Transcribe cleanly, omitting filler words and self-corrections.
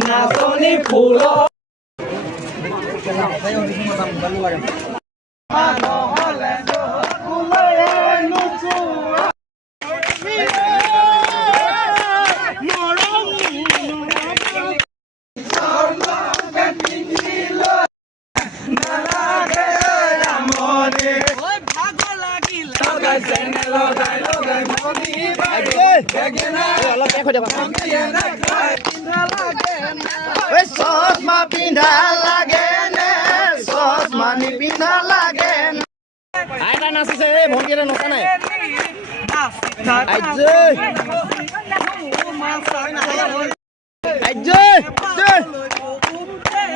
নাচনি ফুল চশমা পিন্ধা লাগে নে চশমা নিপিন্ধা লাগে আইতা নাচিছে এই ভণ্টিয়ে নচা নাই আইজৈ